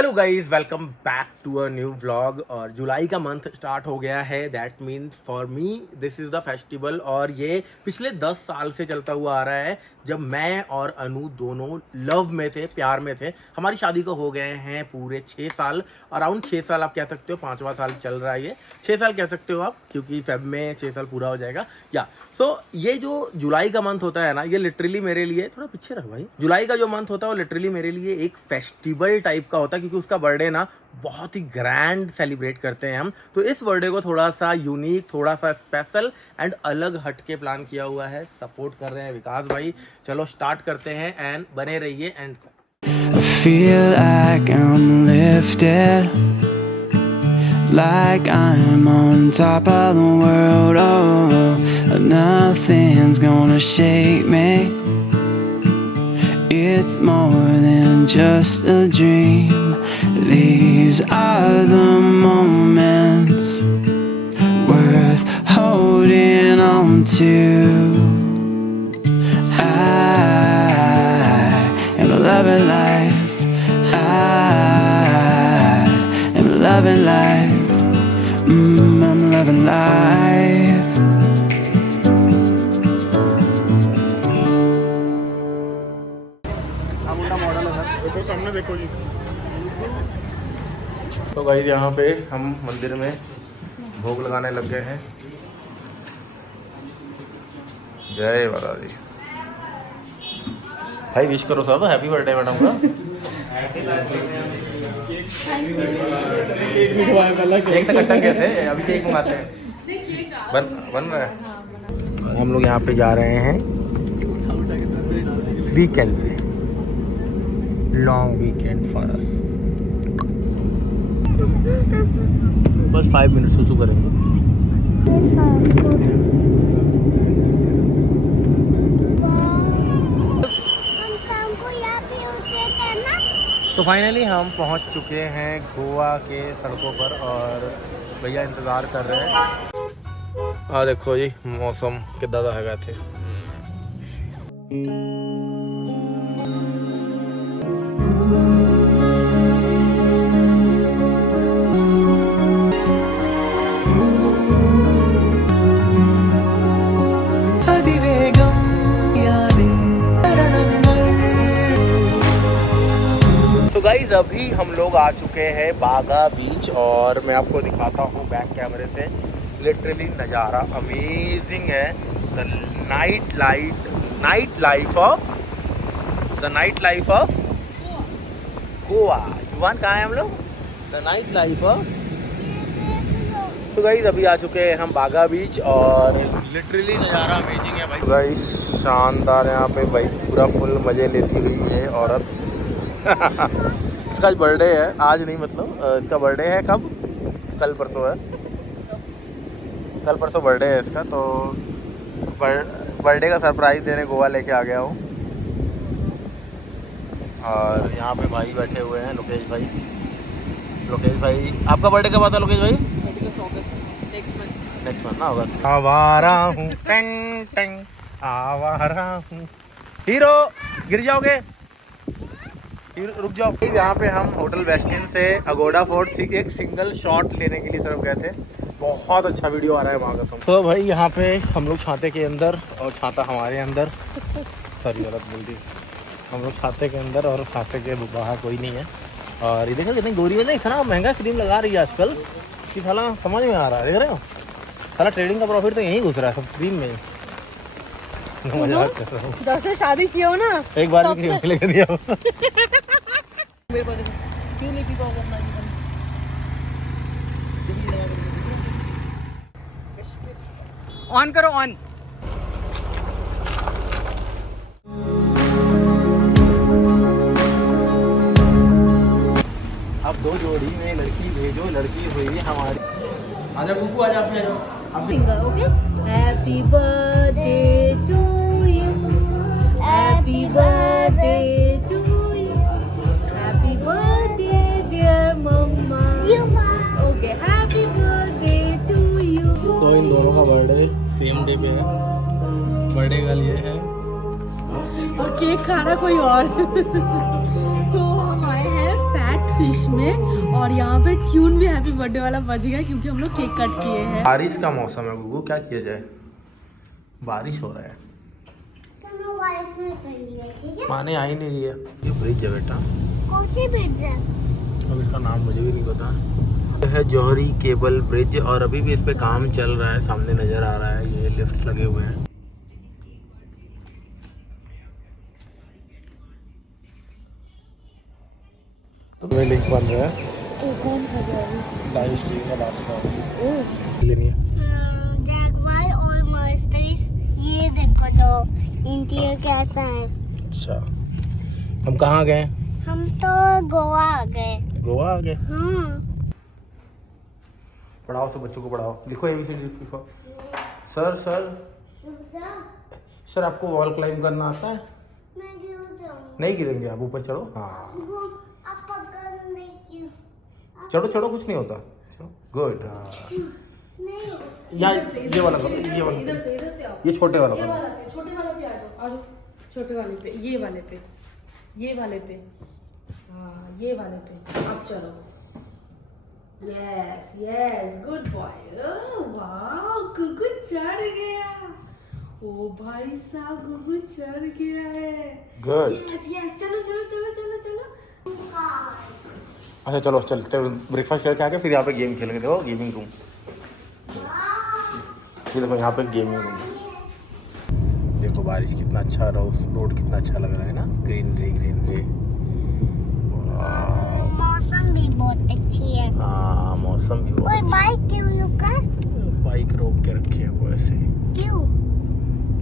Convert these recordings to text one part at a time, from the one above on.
Hello guys, welcome back to a new vlog. और जुलाई का मंथ स्टार्ट हो गया है। That means for me this is the festival. और ये पिछले 10 साल से चलता हुआ आ रहा है, जब मैं और अनु दोनों लव में थे, प्यार में थे। हमारी शादी को हो गए हैं पूरे 6 साल, अराउंड 6 साल आप कह सकते हो। 5वां साल चल रहा है, ये 6 साल कह सकते हो आप, क्योंकि फेब में 6 साल पूरा हो जाएगा। या ये जो जुलाई का मंथ होता है ना, ये लिटरली मेरे लिए, थोड़ा पीछे रख भाई, जुलाई का जो मंथ होता है वो लिटरली मेरे लिए एक फेस्टिवल टाइप का होता है, क्योंकि उसका बर्थडे ना बहुत ही ग्रैंड सेलिब्रेट करते हैं हम। तो इस बर्थडे को थोड़ा सा यूनिक, थोड़ा सा स्पेशल एंड अलग हट के प्लान किया हुआ है। सपोर्ट कर रहे हैं विकास भाई। चलो स्टार्ट करते हैं एंड बने रहिए एंड तक। I feel like I'm lifted, like I'm on top of the world. Oh, nothing's gonna shake me. It's more than just a dream. These are the moments worth holding on to. I am loving life. I am loving life. I'm loving life. तो guys, यहाँ पे हम मंदिर में भोग लगाने लग गए हैं। जय माता दी। भाई विश करो सब, हैप्पी बर्थडे मैडम का। केक तो कट्टा गए थे, अभी केक मंगाते हैं। बन रहा है। हम लोग यहाँ पे जा रहे हैं वीकेंड पे, लॉन्ग वीकेंड फॉर अस। बस 5 मिनट सुसु करेंगे। तो फाइनली हम पहुंच चुके हैं गोवा के सड़कों पर और भैया इंतज़ार कर रहे हैं। देखो जी मौसम कितना दा हैगा थे। गाइस, अभी हम लोग आ चुके हैं बागा बीच और मैं आपको दिखाता हूँ बैक कैमरे से। लिटरली नज़ारा अमेजिंग है। The night life of Goa. युवान कहाँ है हम लोग? The night life of. तो गाइस, अभी आ चुके हैं हम बागा बीच और लिटरली नज़ारा अमेजिंग है भाई। गाइस शानदार, यहाँ पे भाई पूरा फुल मज़े लेती हुई है औरत। इसका आज बर्थडे है, आज नहीं मतलब इसका बर्थडे है कब? कल परसों है, कल परसों बर्थडे है इसका। तो बर्थडे का सरप्राइज़ देने गोवा लेके आ गया हूँ। और यहाँ पे भाई बैठे हुए हैं, लोकेश भाई। आपका बर्थडे कब आता है लोकेश भाई? नेक्स्ट मंथ ना, अगस्त। आवारा हूँ, आवारा हूँ। हीरो गिर जाओगे, रुक जाओ। यहाँ पे हम होटल वेस्टिन से अगोड़ा फोर्ट एक सिंगल शॉट लेने के लिए सिर्फ गए थे। बहुत अच्छा वीडियो आ रहा है वहाँ का सब। तो भाई यहाँ पे हम लोग छाते के अंदर और छाता हमारे अंदर, सॉरी गलत बोल दी। हम लोग छाते के अंदर और छाते के बाहर कोई नहीं है। और ये देखो कितनी गोरी है, इतना महंगा क्रीम लगा रही है आजकल कि साला समझ में आ रहा है। देख रहे हो, साला ट्रेडिंग का प्रॉफिट तो यहीं घुस रहा है सब क्रीम में। जब से शादी की हो ना, एक बार भी क्रीम लेके दिया क्यों नहीं पीपा ऑन करो, ऑन। अब 2 जोड़ी में लड़की भेजो, लड़की हुई हमारी। आजा कुकू, आजा आप okay. Happy birthday to you, happy birthday to you, happy birthday dear mamma. Okay, happy birthday to you. तो इन दोनों का बर्थडे सेम डे पे है। बर्थडे का लिए है और केक खा रहा कोई और। तो हम आए हैं फैट फिश में, और यहाँ पे ट्यून भी हैप्पी बर्थडे वाला बज गया क्योंकि हम लोग केक कट किए हैं। बारिश का मौसम है गुगू, क्या किया जाए, बारिश हो रहा है। माने आ ही नहीं रही है। ये ब्रिज है बेटा। कौन सी ब्रिज है? अब इसका नाम मुझे भी नहीं पता। यह है जौहरी केबल ब्रिज और अभी भी इस पे काम चल रहा है, सामने नजर आ रहा है, ये लिफ्ट लगे हुए हैं। तो लिंक बन रहा है, लाइव स्ट्रीम का रास्ता लेनी है। जैगवार और मर्सिडीज, ये देखो तो इंटीरियर कैसा है। अच्छा, हम कहाँ गए? हम तो गोवा आ गए। गोवा आ गए। हम्म। पढ़ाओ, सब बच्चों को पढ़ाओ, लिखो ABCD लिखो। सर सर सर आपको वॉल क्लाइंब करना आता है? मैं गिर जाऊंगी। नहीं गिरेंगे आप, ऊपर चढ़ो। हाँ वो आप पकड़ नहीं क्यों? चढ़ो चढ़ो, कुछ नहीं होता। गुड। नहीं या ये वाला करो, ये वाला इधर से आओ, ये छोटे वाला ये करो। वाला पे, छोटे वाले पे आ जाओ, आ जाओ, छोटे वाले पे, ये वाले पे, ये वाले पे, हाँ ये वाले पे, अब चलो। Yes yes, good boy. वाह, गुगु चढ़ गया। ओ भाई साहब, गुगु चढ़ गया है। गुड। यस यस, चलो चलो चलो चलो चलो। अच्छा चलो चलते हैं, ब्रेकफास्ट करके आके फिर यहाँ पे गेम खेलेंगे। देखो गेमिंग रूम, ये देखो यहाँ पे गेमिंग रूम। देखो बारिश कितना अच्छा, रोड कितना अच्छा लग रहा है ना, ग्रीनरी ग्रीनरी। मौसम भी बहुत अच्छी है। हाँ मौसम भी ओए बहुत अच्छा। बाइक क्यों रुका? बाइक रोक के रखे हैं वो ऐसे, क्यों?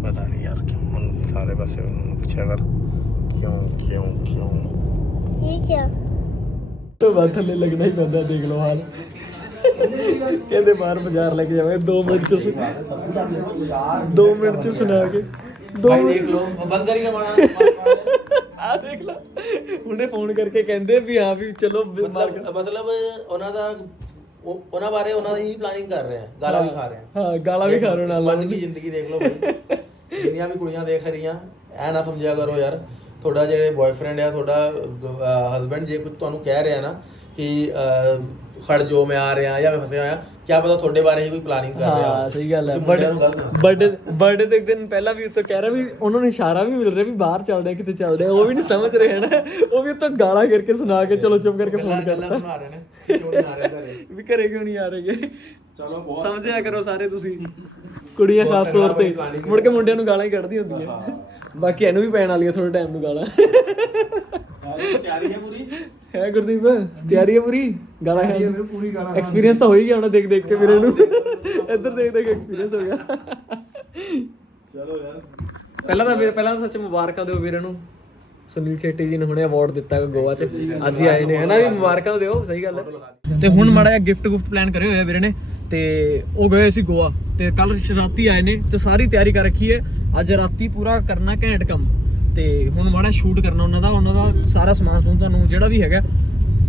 पता नहीं यार क्यों। हम सारे बस पूछा कर क्यों क्यों क्यों। ये क्या? तो बात थले लगना ही पैंदा, देख लो हाल। कहते बाहर बाजार लेके जावे 2 मिनट च 2 मिनट च सुना के भाई देख लो, बंद करिए ਆ ਦੇਖ ਲਾ, ਉਹਨੇ ਫੋਨ ਕਰਕੇ ਕਹਿੰਦੇ ਵੀ ਹਾਂ ਵੀ ਚਲੋ मतलब ਉਹਨਾਂ ਦਾ ਉਹਨਾਂ ਬਾਰੇ ਉਹਨਾਂ ਦੀ ਹੀ ਪਲਾਨਿੰਗ ਕਰ ਰਹੇ ਆ, ਗਾਲਾਂ ਵੀ ਖਾ ਰਹੇ ਆ। ਹਾਂ ਗਾਲਾਂ ਵੀ ਖਾ ਰਹੇ ਨਾਲ ਬੰਦ ਕੀ ਜ਼ਿੰਦਗੀ ਦੇਖ ਲਓ ਭਾਈ, ਜਿੰਨੀਆਂ ਵੀ ਕੁੜੀਆਂ ਦੇਖ ਰਹੀਆਂ ਐ ਨਾ ਸਮਝਿਆ ਕਰੋ ਯਾਰ, ਤੁਹਾਡਾ ਜਿਹੜੇ ਬॉयਫ੍ਰੈਂਡ ਆ, ਤੁਹਾਡਾ ਹਸਬੈਂਡ ਜੇ ਕੁਝ ਤੁਹਾਨੂੰ ਕਹਿ ਰਿਹਾ ਨਾ ਕਿ ਖੜ ਜੋ ਮੈਂ ਆ ਰਿਹਾ ਜਾਂ ਮੈਂ ਫਸਿਆ ਹੋਇਆ, ਕਿਆ ਪਤਾ ਤੁਹਾਡੇ ਬਾਰੇ ਹੀ ਕੋਈ ਪਲਾਨਿੰਗ ਕਰ ਰਿਹਾ। ਹਾਂ ਸਹੀ ਗੱਲ ਹੈ। ਤੁਸੀਂ ਮੁੰਡਿਆਂ ਨੂੰ ਗਲਤ ਨਾ ਬਰਥਡੇ ਤੋਂ ਇੱਕ ਦਿਨ ਪਹਿਲਾਂ ਵੀ ਉੱਤੋਂ ਕਹਿ ਰਿਹਾ ਵੀ ਉਹਨਾਂ ਨੂੰ ਇਸ਼ਾਰਾ ਵੀ ਮਿਲ ਰਿਹਾ ਵੀ ਬਾਹਰ ਚੱਲਦੇ ਆ, ਕਿਤੇ ਚੱਲਦੇ ਆ, ਉਹ ਵੀ ਨਹੀਂ ਸਮਝ ਰਹੇ ਹਨ। ਉਹ ਵੀ ਉੱਤੋਂ ਗਾਲਾਂ ਕਰਕੇ ਸੁਣਾ ਕੇ ਚਲੋ ਚੁੱਪ ਕਰਕੇ ਫੋਨ ਗੱਲਾਂ ਕਰਤਾ ਸੁਣਾ ਰਹੇ ਨੇ, ਕਿਉਂ ਨਹੀਂ ਆ ਰਹੇ ਘਰੇ। ਵੀ ਘਰੇ ਕਿਉਂ ਨਹੀਂ ਆ ਰਹੇਗੇ। ਚਲੋ ਬਹੁਤ ਸਮਝਿਆ ਕਰੋ ਸਾਰੇ ਤੁਸੀਂ, ਕੁੜੀਆਂ ਖਾਸ ਤੌਰ ਤੇ ਮੁੜ ਕੇ ਮੁੰਡਿਆਂ ਨੂੰ ਗਾਲਾਂ ਹੀ ਕੱਢਦੀ ਹੁੰਦੀਆਂ। ਬਾਕੀ ਇਹਨੂੰ ਵੀ ਪੈਣ ਵਾਲੀ ਆ ਥੋੜੇ ਟਾਈਮ ਨੂੰ ਗਾਲਾਂ। ਤਿਆਰੀ ਹੈ ਪੂਰੀ? ਹੈ ਗੁਰਦੀਪ, ਤਿਆਰੀ ਹੈ ਪੂਰੀ? ਗਾਲਾਂ ਖਾਣ ਦੀ ਪੂਰੀ ਗਾਲਾਂ। ਐਕਸਪੀਰੀਅੰਸ ਤਾਂ ਹੋ ਹੀ ਗਿਆ ਹੁਣ, ਦੇਖ ਦੇਖ ਕੇ ਵੀਰੇ ਨੂੰ, ਇੱਧਰ ਦੇਖ ਦੇਖ ਐਕਸਪੀਰੀਅੰਸ ਹੋ ਗਿਆ। ਚਲੋ ਯਾਰ, ਪਹਿਲਾਂ ਤਾਂ ਸੱਚ ਮੁਬਾਰਕਾਂ ਦਿਓ ਵੀਰੇ ਨੂੰ। ਸੁਨੀਲ ਸ਼ੈਟੀ ਜੀ ਨੇ ਹੁਣੇ ਅਵਾਰਡ ਦਿੱਤਾ ਗੋਆ 'ਚ, ਅੱਜ ਹੀ ਆਏ ਨੇ, ਇਹਨਾਂ ਦੀ ਮੁਬਾਰਕਾਂ ਤਾਂ ਦਿਓ। ਸਹੀ ਗੱਲ ਹੈ। ਤੇ ਹੁਣ ਮਾੜਾ ਜਿਹਾ ਗਿਫਟ ਗੁਫਟ ਪਲਾਨ ਕਰੇ ਹੋਏ ਆ ਵੀਰੇ ਨੇ, ਤੇ ਉਹ ਗਏ ਸੀ ਗੋਆ, ਤੇ ਕੱਲ ਰਾਤੀ ਆਏ ਨੇ, ਤੇ ਸਾਰੀ ਤਿਆਰੀ ਕਰ ਰੱਖੀ ਹੈ। ਅੱਜ ਰਾਤੀ ਪੂਰਾ ਕਰਨਾ ਘੈਂਟ ਕੰਮ, ਤੇ ਹੁਣ ਮਾੜਾ ਸ਼ੂਟ ਕਰਨਾ ਉਹਨਾਂ ਦਾ ਸਾਰਾ ਸਮਾਨ ਸਮੂਨ ਤੁਹਾਨੂੰ ਜਿਹੜਾ ਵੀ ਹੈਗਾ।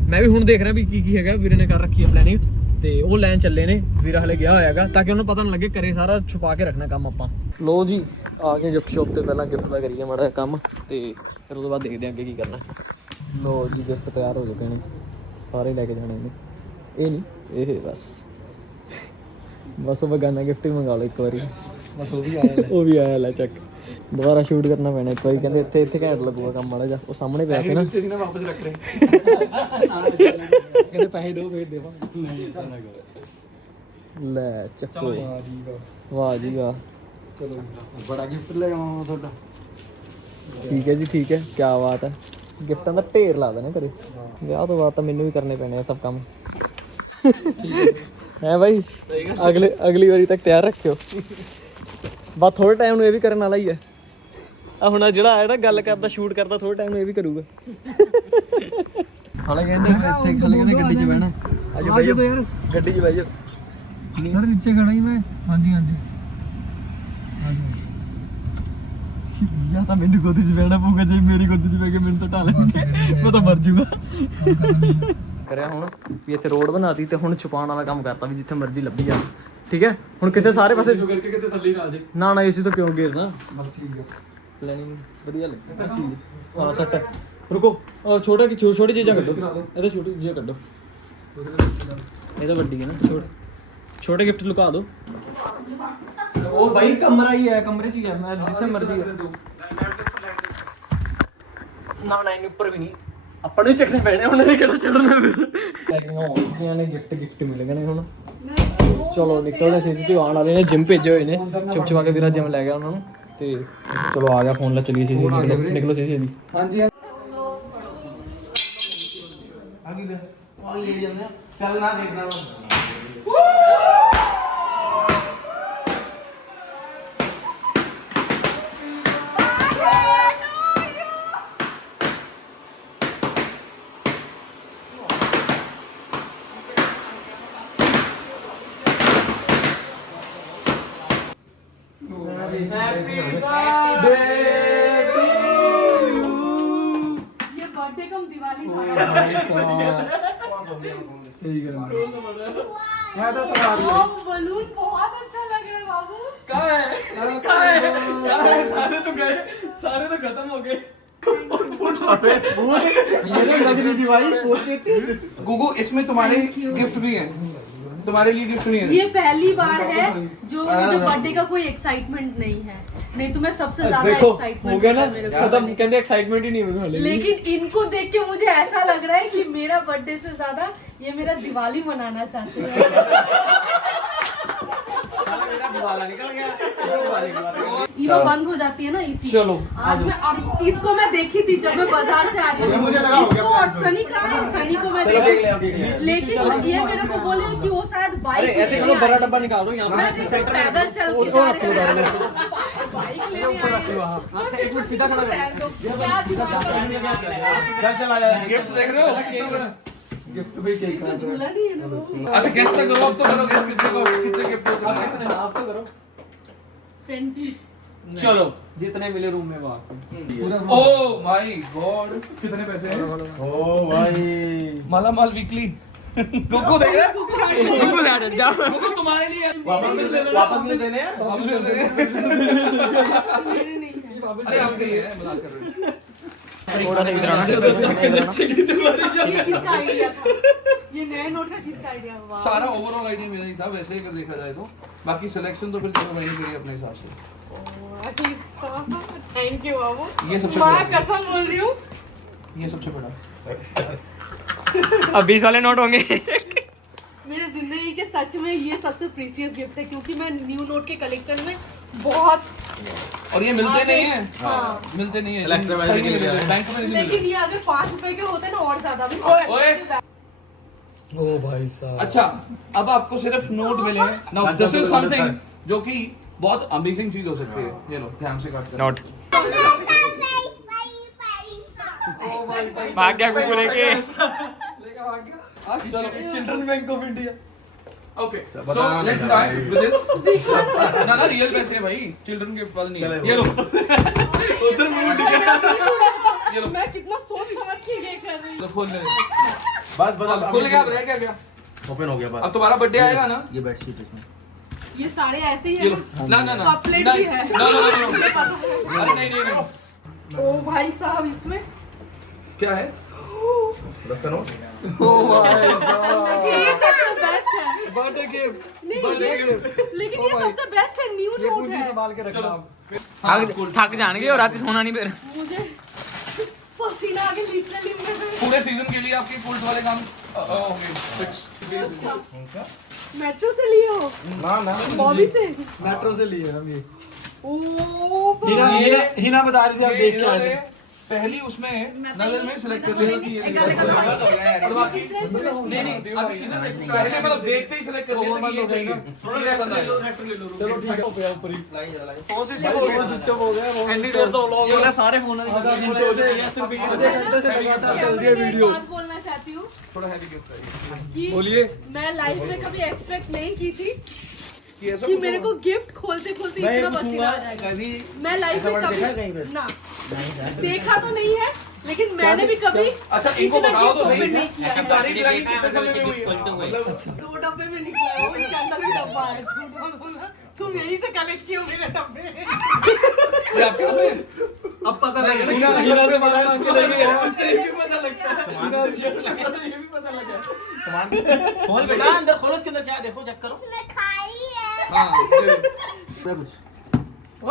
ਮੈਂ ਵੀ ਹੁਣ ਦੇਖ ਰਿਹਾ ਵੀ ਕੀ ਹੈਗਾ, ਵੀਰੇ ਨੇ ਕਰ ਰੱਖੀ ਹੈ ਪਲੈਨਿੰਗ, ਤੇ ਉਹ ਲੈਣ ਚੱਲੇ ਨੇ। ਵੀਰਾ ਹਲੇ ਗਿਆ ਹੋਇਆਗਾ ਤਾਂ ਕਿ ਉਹਨੂੰ ਪਤਾ ਨਾ ਲੱਗੇ, ਘਰੇ ਸਾਰਾ ਛੁਪਾ ਕੇ ਰੱਖਣਾ ਕੰਮ ਆਪਾਂ। ਲੋ ਜੀ ਆ ਗਏ ਗਿਫਟ ਸ਼ੋਪ ਤੇ, ਪਹਿਲਾਂ ਗਿਫਟ ਦਾ ਕਰੀਏ ਮਾੜਾ ਜਿਹਾ ਕੰਮ, ਤੇ ਫਿਰ ਉਹਦੇ ਬਾਅਦ ਦੇਖਦੇ ਹਾਂ ਅੱਗੇ ਕੀ ਕਰਨਾ। ਲੋ ਜੀ ਗਿਫਟ ਤਿਆਰ ਹੋ ਚੁੱਕੇ ਨੇ, ਸਾਰੇ ਲੈ ਕੇ ਜਾਣੇ ਨੇ। ਇਹ ਨਹੀਂ, ਇਹ ਬਸ ਉਹ ਬਗਾਨਾ ਗਿਫਟ ਹੀ ਮੰਗਾ ਲਓ ਇੱਕ ਵਾਰੀ, ਬਸ ਉਹ ਵੀ ਆਇਆ ਲੈ ਚੱਕ। ਦੁਬਾਰਾ ਸ਼ੂਟ ਕਰਨਾ ਪੈਣਾ ਇੱਕ ਵਾਰੀ, ਕਹਿੰਦੇ ਇੱਥੇ ਘੈਂਟ ਲੱਗੂਗਾ ਕੰਮ ਮਾੜਾ ਜਿਹਾ। ਉਹ ਸਾਹਮਣੇ ਪਿਆ ਸੀ ਨਾ, ਵਾਪਸ ਰੱਖ ਰਹੇ ਕਹਿੰਦੇ ਪੈਸੇ ਦਿਓ ਫੇਰ ਦੇਵਾਂ। ਲੈ ਚੱਕੋ, ਵਾਹ ਜੀ ਵਾਹ, ਚਲੋ ਬੜਾ ਗਿਫਟ ਲੈ ਆਵਾਂ ਤੁਹਾਡਾ। ਠੀਕ ਹੈ ਜੀ, ਠੀਕ ਹੈ, ਕੀ ਬਾਤ ਹੈ। ਗਿਫਟਾਂ ਦਾ ਢੇਰ ਲਾ ਦੇਣਾ ਘਰੇ, ਵਿਆਹ ਤੋਂ ਬਾਅਦ ਤਾਂ ਮੈਨੂੰ ਵੀ ਕਰਨੇ ਪੈਣੇ ਆ ਸਭ ਕੰਮ। ਹੈ ਭਾਈ, ਅਗਲੀ ਵਾਰੀ ਤੱਕ ਤਿਆਰ ਰੱਖਿਓ। ਬਸ ਥੋੜੇ ਟਾਈਮ ਨੂੰ ਇਹ ਵੀ ਕਰਨ ਵਾਲਾ ਹੀ ਹੈ। ਆ ਹੁਣ ਜਿਹੜਾ ਆਇਆ ਨਾ ਗੱਲ ਕਰਦਾ, ਸ਼ੂਟ ਕਰਦਾ, ਥੋੜੇ ਟਾਈਮ ਨੂੰ ਇਹ ਵੀ ਕਰੂਗਾ। ਹਾਲੇ ਕਹਿੰਦੇ ਗੱਡੀ 'ਚ ਬਹਿਣਾ। ਆਜੋ ਭਾਈ ਯਾਰ, ਗੱਡੀ 'ਚ ਬਹਿ ਜਾਓ। ਸਰ ਨੀਚੇ ਖੜਾ ਹੀ ਮੈਂ। ਹਾਂਜੀ ਜਾਂ ਤਾਂ ਮੈਨੂੰ ਗੋਦੀ 'ਚ ਬਹਿਣਾ ਪਊਗਾ, ਜੇ ਮੇਰੀ ਗੋਦੀ 'ਚ ਬਹਿ ਕੇ ਮੈਨੂੰ ਤਾਂ ਢਾਲ ਮੈਂ ਤਾਂ ਮਰ ਜਾਊਗਾ। ਕਰਿਆ ਹੁਣ ਵੀ ਇੱਥੇ ਰੋਡ ਬਣਾਤੀ, ਤੇ ਹੁਣ ਛੁਪਾਉਣ ਵਾਲਾ ਕੰਮ ਕਰਤਾ ਵੀ ਜਿੱਥੇ ਮਰਜ਼ੀ ਲੱਭੀ ਜਾ। ਠੀਕ ਹੈ, ਹੁਣ ਕਿਤੇ ਸਾਰੇ ਪਾਸੇ ਕਰਕੇ ਕਿਤੇ ਥੱਲੇ ਨਾ ਆ ਜੇ। ਨਾ ਏਸੀ ਤੋਂ ਕਿਉਂ ਗੇਰਨਾ, ਬਸ ਠੀਕ ਹੈ। ਪਲੈਨਿੰਗ ਵਧੀਆ ਲੱਗੀ ਹਰ ਚੀਜ਼। ਹਾਂ ਸੱਟ रुको छोटा की छोटी चीज़ें कड्डो ये तो छोटी चीज़ें कड्डो ये तो बड़ी है ना छोटे गिफ्ट लुका दो ओ भाई कमरा ही है कमरे च ही है मैं जिथे मर्जी ना ना ऊपर भी नहीं अपने चकने पैने उन्होंने किहड़ा चढ़ना पैकिंग ने गिफ्ट मिल गए ने हुण चलो निकलने सीसीटीवी आने वाले ने जिम भेजे हुए ने चुप चुपा के वीरा जिम ले गया उन्होंने ते चलो आ गया फोन ला चलिए सीसीटीवी निकलो सीसीटीवी हां जी आगे ले आगे ले जाना चल ना देखना ये बर्थडे कम दिवाली बलून बहुत अच्छा लग रहा है बाबू सारे तो खत्म हो गए गुगु इसमें तुम्हारे गिफ्ट भी हैं तुम्हारे लिए गिफ्ट भी है ये पहली बार है जो मुझे बर्थडे का कोई एक्साइटमेंट नहीं है नहीं तो मैं सबसे ज्यादा एक्साइटमेंट हो गया ना खत्म कहते एक्साइटमेंट ही नहीं होने वाली लेकिन इनको देख के मुझे ऐसा लग रहा है कि मेरा बर्थडे से ज्यादा ये मेरा दिवाली मनाना चाहते हैं मेरा दिवाला निकल गया ईवा बंद हो जाती है ना इसी चलो आज मैं और इसको मैं देखी थी जब मैं बाजार से आई थी इसको और सनी का सनी को मैं देखी लेकिन ये मेरे को बोले कि वो शायद बाइक ऐसे करो बड़ा डब्बा निकाल दो यहाँ मैं जैसे पैदल चल के जा रहे थे बाइक लेने आए एक फुट सीधा खड़ा कर क्या दिमाग चल आ जा गिफ्ट देख रहे हो गिफ्ट भी केक इसमें झूला नहीं है ना बाबू अच्छा गेस तो करो अब तो करो गेस कितने गिफ्ट हो सकते हैं आप तो करो फेंटी चलो जितने मिले रूम में वहाँ ओह माय गॉड कितने पैसे हैं ओ भाई माला माल वीकली गुगु देख रहा है गुगु से हट जा गुगु तुम्हारे लिए वापस मिल देने हैं वापस मिल देंगे मेरे नहीं है अरे आपके ही है मजाक कर रहे हो थोड़ा सा इधर आना ये किसका आइडिया था ये नए नोट का किसका आइडिया हुआ सारा ओवरऑल आइडिया मेरा ही था वैसे ही अगर देखा जाए तो बाकी सिलेक्शन तो फिर देखो मैंने करी अपने हिसाब से थैंक यू बाबू ये सबसे मैं बड़ा कसम बोल रही हूँ ये सबसे बड़ा अब 20 वाले नोट होंगे मेरे जिंदगी के सच में ये सबसे प्रीसियस गिफ्ट है क्योंकि मैं न्यू नोट के कलेक्शन में बहुत और ये मिलते नहीं है हाँ। मिलते नहीं है इलेक्ट्रोमैजिक के लिए बैंक में नहीं लेकिन मिलते ये अगर 5 रुपए के होते ना और ज्यादा भी ओए ओ भाई साहब अच्छा अब आपको सिर्फ नोट मिले हैं नाउ दिस इज समथिंग जो कि बहुत अमेजिंग चीज हो सकती है ये लो ध्यान से काट कर नोट भाग गया गुगु लेके children bank of India okay so let's start with this ना रियल पैसे है भाई चिल्ड्रन गिफ्ट वाला नहीं है ये लो उधर मूड ये लो मैं कितना सोच समझ के ये कर रही हूँ लो खोल ले बस खोल गया रह गया ओपन हो गया बस अब तुम्हारा बर्थडे आएगा ना ये बेडशीट इसमें ये सारे ऐसे ही ये है लो ना ना ना ना कप प्लेट भी है नो नो नो मुझे पता है। अरे नहीं नहीं नहीं ओ भाई साहब इसमें क्या है दस का नोट ये सबसे बेस्ट है बर्थडे गिफ्ट नहीं ये लेकिन ये सबसे बेस्ट है न्यू नोट है संभाल के रखना थक जाएंगे और रात सोना नहीं फिर मुझे पसीना आके लिटरली मैं पूरे सीजन के लिए आपके पुल्स वाले काम होंगे फिक्स मेट्रो से लिए हो ना ना बॉबी से मेट्रो से लिए हम ये ओ हिना बता रही थी आप देख के आए थे पहली उसमें नजर में सिलेक्ट कर लेती है नहीं नहीं पहले मतलब देखते ही सिलेक्ट कर लेते कि ये चाहिए चलो ठीक है ऊपर ही फोन स्विच ऑफ हो गया स्विच ऑफ हो गया वो एंडी देर तो व्लॉग हो गया सारे फोन मैं वीडियो बोलना चाहती हूँ थोड़ा हैवी गिफ्ट है कि बोलिए मैं लाइफ में कभी एक्सपेक्ट नहीं की थी कि ऐसा कि कुछ मेरे होगा। को गिफ्ट खोलते खोलते इतना पसीना आ जाएगा मैं लाइफ में कभी ना देखा तो नहीं है लेकिन मैंने भी कभी अच्छा इनको इतना बताओ तो gift सही open नहीं किया। कि सारी गिफ्ट कितने समय में हुई है? 2 डब्बे में निकला है, उसके अंदर भी डब्बा है। झूठ मत बोलना, तुम यहीं से कलेक्ट किए हो मेरे डब्बे। ये आपके डब्बे? अब पता लगेगा हीरा से मजा मांग के लगी है, उससे भी पता लगता है। ये भी पता लगा। सामान खोल बेटा, अंदर खोलो, इसके अंदर क्या है देखो, चेक करो। इसमें खाली है। हाँ कुछ ओ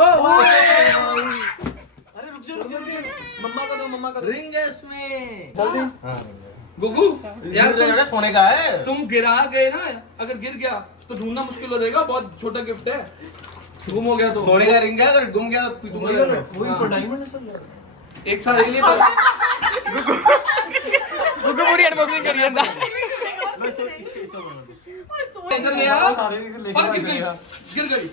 अरे रुक जाओ मम्मा को दो, मम्मा को दो। रिंग है इसमें। जल्दी। हाँ गुगू यार यार सोने का है। तुम गिरा गए ना, अगर गिर गया तो ढूंढना मुश्किल हो जाएगा, बहुत छोटा गिफ्ट है, गुम हो गया तो सोने का रिंग है, अगर गुम गया तो पीटूंगा घर में। वही तो डायमंड है सब। एक साल के लिए गुगू पूरी अनबॉक्सिंग करिए ना। इधर ले आओ और गिर गई, गिर गई,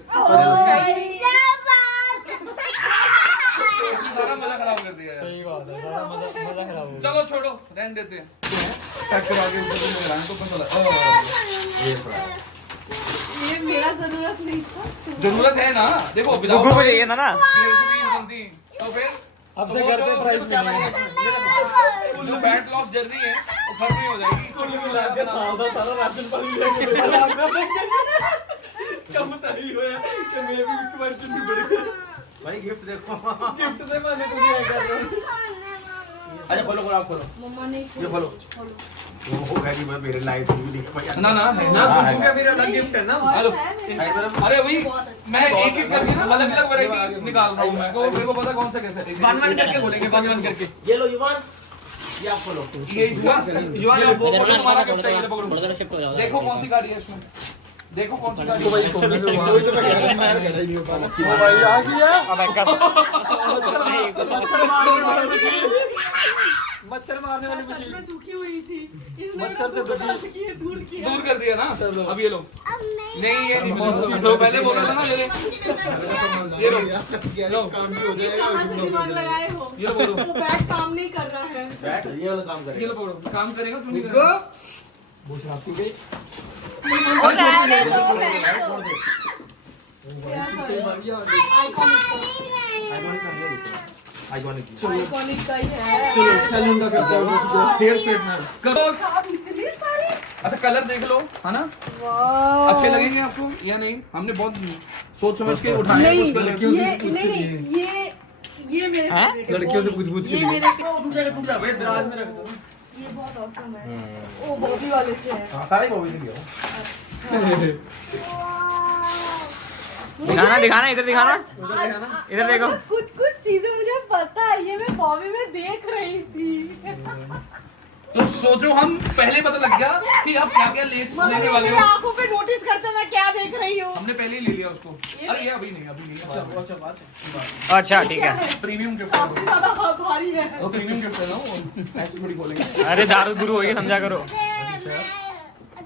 सारा मजा खराब कर दिया यार। सही बात है, सारा मजा खराब हो चलो छोड़ो, रहने देते हैं। पैक करा के ऊपर में लगाएं तो पता लगा। ये मेरा जरूरत नहीं था। जरूरत है ना, देखो गुगू को चाहिए था ना। तो फिर अब से घर पे प्राइस मिलेगा। जो फैट लॉस जर्नी है वो खत्म ही हो जाएगी। सारा राशन पानी लेके कम ताई होया कि मैं भी एक बार चुनी पड़ गई। भाई गिफ्ट देखो। गिफ्ट दे माने तुम क्या कर रहे हो? अच्छा खोलो खोलो, आप खोलो, मम्मा ने ये खोलो। वो होगा कि मैं मेरे लाइफ में भी दिख ना ना ना गुगू का मेरा अलग गिफ्ट है ना। हेलो। पाया। अरे वही मैं एक एक करके ना अलग अलग वैरायटी निकाल रहा हूँ, मेरे को पता कौन सा कैसा है। वन वन करके बोलेंगे, वन वन करके। ये लो युवान, ये आप खोलो। ये इसका युवा ने वो तुम्हारा गिफ्ट है, ये पकड़ो। देखो कौन सी गाड़ी है इसमें, देखो कौन सी गाड़ी है। कोई तो मैं कह रहा मैं खड़ा ही नहीं हो पा रहा। वो भाई आ गया। अबे कस। मच्छर मारने वाली सच मशीन। में दुखी हुई थी, इसने मच्छर से दूर किया। दूर कर दिया ना, अब ये लो। अब मैं नहीं ये नहीं मिलेगा, तो पहले बोल रहा था ना, ये लो, ये लो, काम भी हो जाएगा। कहाँ से दिमाग लगाए हो? ये लो बोलो, वो बैट काम नहीं कर रहा है। बैठ, ये वाला काम ये करेगा। लो बोलो, काम करेगा क्यों नहीं करेगा? वो शराब पी गई। आइकॉनिक। आइकॉनिक का ही है। चलो सैलून का करते हैं। हेयर स्ट्रेटनर करो। आप इतनी सारी। अच्छा कलर देख लो, है ना, वाह। अच्छे लगेंगे आपको या नहीं? हमने बहुत सोच समझ के उठाए हैं नहीं, कुछ कलर। ये मेरे favorite है। लड़कियों से पूछ-पूछ के ये लिए। मेरे टूट जाएगा, टूट जाएगा। भाई दराज में रख दो। ये बहुत awesome है। ओ बॉबी वाले से है। हाँ, सारे को भी नहीं दिया। दिखाना दिखाना, इधर दिखाना, इधर देखो। कुछ कुछ चीजें मुझे पता है, ये मैं बॉबी में देख रही थी। तो सोचो, हम पहले पता लग गया कि आप क्या क्या लेस मगर लेने ये वाले मेरी हो। आंखों पे नोटिस करते मैं क्या देख रही हूँ। हमने पहले ही ले लिया उसको। अरे ये अभी नहीं, अभी नहीं। अच्छा ठीक है। प्रीमियम गिफ्ट है काफी ज्यादा भारी है। वो, प्रीमियम गिफ्ट है ना वो, ऐसे थोड़ी खोलेंगे। अरे दारू गुरु होगी, समझा करो।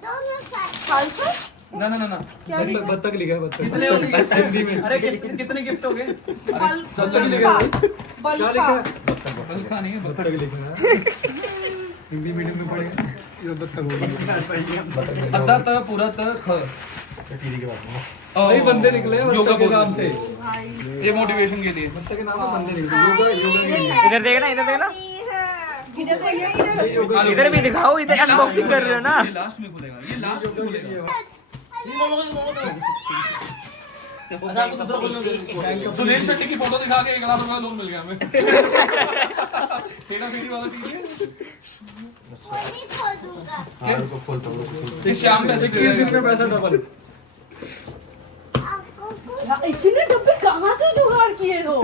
दोनों साथ खालसा? ना ना ना ना, बत्तख लिखा है, बत्तख। कितने हो गए हिंदी में? अरे कितने गिफ्ट हो गए? बल्फा। बल्फा। बल्कहा नहीं है, बत्तख लिखा है। हिंदी मीडियम में पढ़े। ये बत्तख हो गया। अद्धा त पूरा त ख। टीवी के बाद में। भाई बंदे निकले हैं योगा बत्तख के बोलो नाम से। ये मोटिवेशन के लिए। बत्तख के नाम से बंदे निकले। योगा के लिए। इधर देखना, इधर देखना, इधर देखिए, इधर भी दिखाओ। इधर अनबॉक्सिंग कर रहे हो ना। ये लास्ट में खुलेगा, ये लास्ट में खुलेगा। अच्छा, आपको दूसरा खोलना है। सुनील शेट्टी की फोटो दिखा के 1 लाख रुपया लोन मिल गया हमें। तेरा फेरी वाला चीज है। नहीं खोल दूंगा। हाँ, रुको, खोलता हूँ। इस शाम पैसे 30 दिन में पैसा डबल। आपको कुछ यार, इतने डब्बे कहाँ से जुगाड़ किए हो?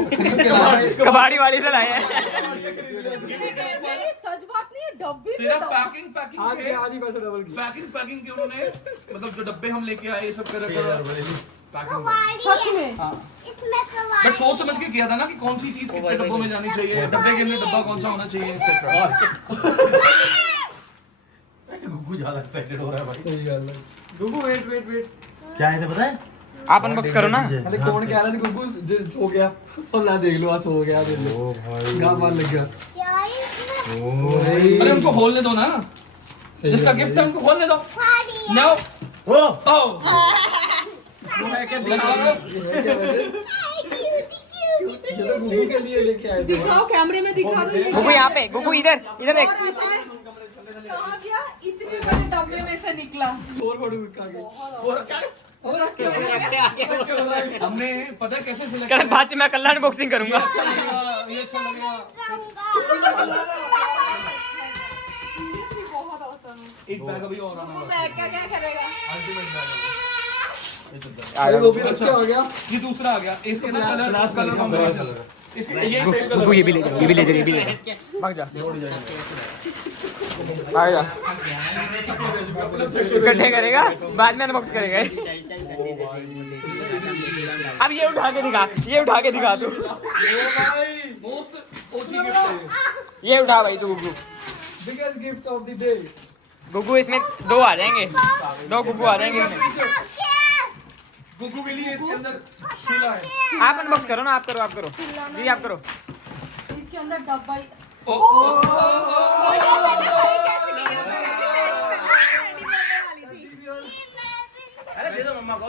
कबाड़ी वाली से लाए हैं। ये सच बात नहीं है, डब्बे से सिर्फ डब्बे। आज के आज ही पैसा डबल किया। पैकिंग के उन्होंने, मतलब जो डब्बे हम लेके आए ये सब कर रखा था। कवाड़ी सच है। में। इसमें कवाड़ी बट सोच समझ के किया था ना कि कौन सी चीज कितने डब्बों में जानी चाहिए, डब्बे के अंदर डब्बा कौन सा होना चाहिए, एक्सेट्रा। गुग्गू ज्यादा एक्साइटेड हो रहा है भाई। सही गल है। Gugu wait wait wait. क्या है पता है? आप अनबॉक्स करो ना। अरे कौन कह रहा था गुगू सो गया? और ना देख लो, आज सो गया। देख लो। ओ भाई। गाँव मान लग गया। क्या है इसमें? अरे उनको खोलने दो ना, जिसका गिफ्ट है उनको खोलने दो। कवाड़ी नो ओ ओ वो है क्या? लगाओ। क्यूटी क्यूटी ये तो गुगू के लिए लेके आए थे। दिखाओ कैमरे में दिखा दो ये गुगू यहाँ पे, गुगू इधर इधर देख। और ऐसा है, कहाँ गया इतने बड़े डब्बे में से निकला और बड़ू का हमने पता है कैसे सिलेक्ट कल बाद में मैं कल अनबॉक्सिंग करूंगा। ये अच्छा लगेगा। बहुत awesome है। एक बैग अभी और आना है। क्या क्या करेगा अरे वो भी अच्छा हो गया। ये दूसरा आ गया। इसके अंदर कलर लास्ट कलर कॉम्बिनेशन। इसके ये सेम गुगू कलर। ये भी ले जा, ये भी ले जा, ये भी ले जा। भाग जा, भाग जा। इकट्ठे करेगा, बाद में अनबॉक्स करेगा। अब ये उठा के दिखा, ये उठा के दिखा तू। मोस्ट ओजी गिफ्ट है। ये उठा भाई तू गुगू। Biggest gift of the day. गुगू इसमें 2 आ जाएंगे, 2 गुगू आ जाएंगे इसमें। गुगू के लिए इसके अंदर खुला है। आप अनबॉक्स करो ना, आप करो, आप करो जी, आप करो। इसके अंदर डब्बा अरे दे दो मम्मा को।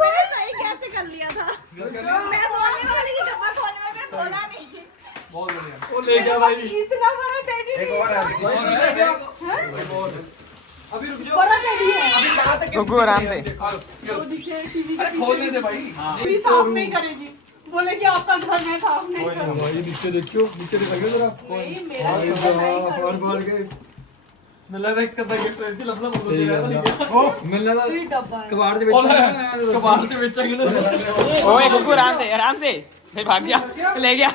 मैंने सही कैसे कर लिया था मैं बोलने वाली थी डब्बा खोलने में खोला नहीं बहुत बढ़िया। वो ले गया भाई। इतना बड़ा टेडी एक और है। अभी रुक जाओ। बड़ा टेडी है गुगू आराम से। वो दिखे टीवी अरे खोलने दे भाई। भी साफ नहीं करेगी बोले कि आपका घर में साफ नहीं करेगी भाई नीचे देखियो, नीचे दिखाइए जरा। नहीं मेरा घर नहीं बार करेगी बार के मिला था एक कदा गिफ्ट है लफला बोल दिया। मिलना था ये डब्बा है कबाड़ से बेचा, कबाड़ से बेचेंगे ना। ओए गुगू आराम से, आराम से। फिर भाग गया, ले गया।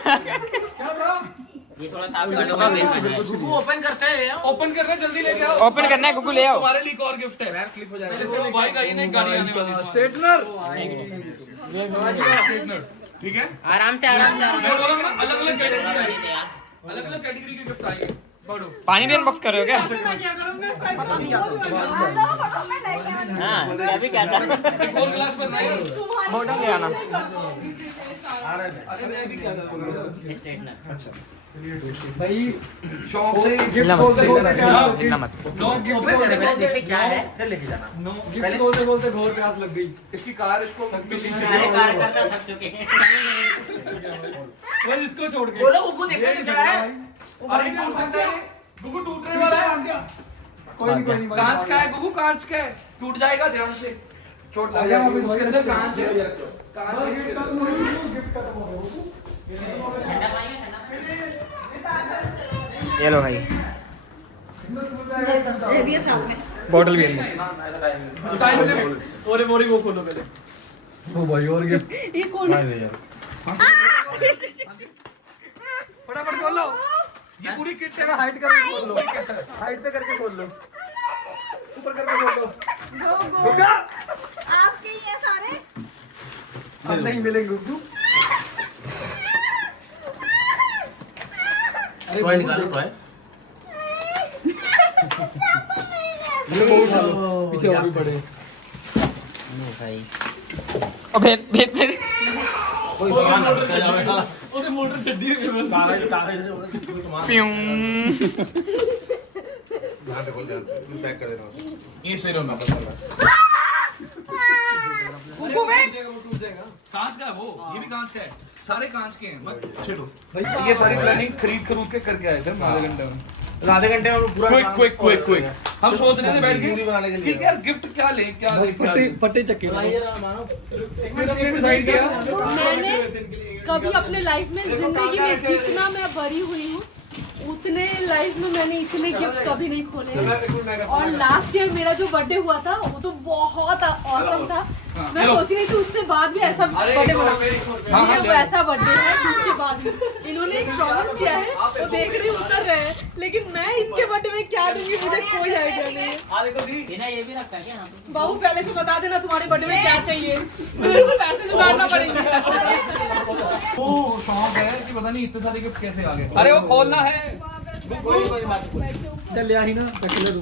गुगू ओपन करते हैं। ओपन करना जल्दी लेके आओ। ओपन करना है, गुगू ले आओ। तुम्हारे लिए एक और गिफ्ट है। क्लिप हो जाएगा। मेरे से बाइक आई ना, एक गाड़ी आने वाली है। स्ट्रेटनर। ठीक है। आराम से, आराम से। मैं बोला ना अलग अलग कैटेगरी, अलग अलग कैटेगरी के गिफ्ट आएंगे। बढ़ो। पानी भी अनबॉक्स कर रहे हो क्या? मैं क्या करूं मैं साइड पर हाँ, अभी क्या था? एक और ग्लास पर नहीं। होटल ले आना। अरे मैं भी क्या था। अच्छा भाई शौक से गिफ्ट हिलना बोलते मत, बोलते हिलना मत। नो गिफ्ट ओपन बोलते करें, पहले देखे बोलते क्या है फिर लेके जाना। नो गिफ्ट बोलते बोलते घोर प्यास लग गई। इसकी कार इसको मिली वो इसको छोड़ के। बोलो गुगू देखो तो क्या है। अरे टूट सकता है। गुगू टूटने वाला है क्या? कोई नहीं कांच का है गुगू, कांच का है। टूट जाएगा ध्यान से, चोट लग जाएगी। उसके अंदर कांच है, कांच है इसके अंदर। ये लो भाई, ये भी है साथ में बोतल भी है। Time limit. और मोरी वो खोलो पहले। ओ भाई और गिफ्ट। ये कौन है फटाफट खोल लो। ये पूरी किट है। हाइट करके खोल लो, हाइट पे करके खोल लो, ऊपर करके खोल लो। आपके ये सारे अब नहीं मिलेंगे गुड्डू। टॉय निकालो टॉय। पीछे और भी बड़े। अबे भेद भेद। कोई सामान ना चला साला। ओरे मोटर चड्डी है बस। कागज कागज कोई सामान प्यूं। ध्यान से खोल दे, पैक कर देना। ये सही लो ना गुगू में कांच का है वो, ये भी कांच का है, सारे कांच के हैं। मत छेड़ो। ये सारी प्लानिंग खरीद के करके आए थे हम आधे घंटे में। आधे घंटे में पूरा क्विक हम सोच रहे थे बैठ पूरी बनाने के के लिए। ठीक है यार गिफ्ट क्या ले क्या ले क्या पट्टे ले। पट्टे चक्के ना। मैंने डिसाइड किया। मैंने कभी अपने लाइफ में जिंदगी में जितना मैं बड़ी हुई हूँ उतने लाइफ में मैंने इतने गिफ्ट कभी नहीं खोले हैं। और लास्ट ईयर मेरा जो बर्थडे हुआ था वो तो बहुत ऑसम था। मैं सोची नहीं थी उससे बाद भी ऐसा बर्थडे बना। ये वैसा बर्थडे है जिसके बाद भी इन्होंने प्रॉमिस किया है तो देख रही उतर रहे हैं, लेकिन मैं इनके बर्थडे में क्या दूंगी मुझे कोई आइडिया नहीं है। बाबू पहले से बता देना तुम्हारे बर्थडे में क्या चाहिए, मेरे को पैसे जुगाड़ना पड़ेगा। वो शौक है कि पता नहीं इतने सारे गिफ्ट कैसे आ गए। अरे वो खोलना है। चल ले ही ना चकले तू।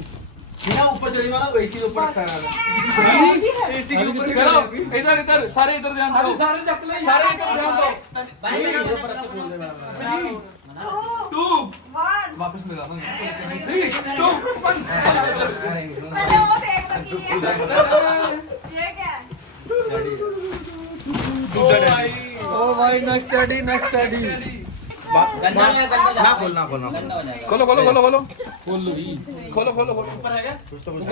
बिना ऊपर चली ना वही चीज ऊपर रखा है। एसी के ऊपर चलो इधर इधर सारे इधर ध्यान दो। सारे चकले सारे इधर ध्यान दो। 2 वापस मिला ना। 3 2 1 ओ भाई भाई ना स्टडी ना स्टडी। ना खोल ना खोल ना खोलो खोलो खोलो खोलो खोलो खोलो खोलो।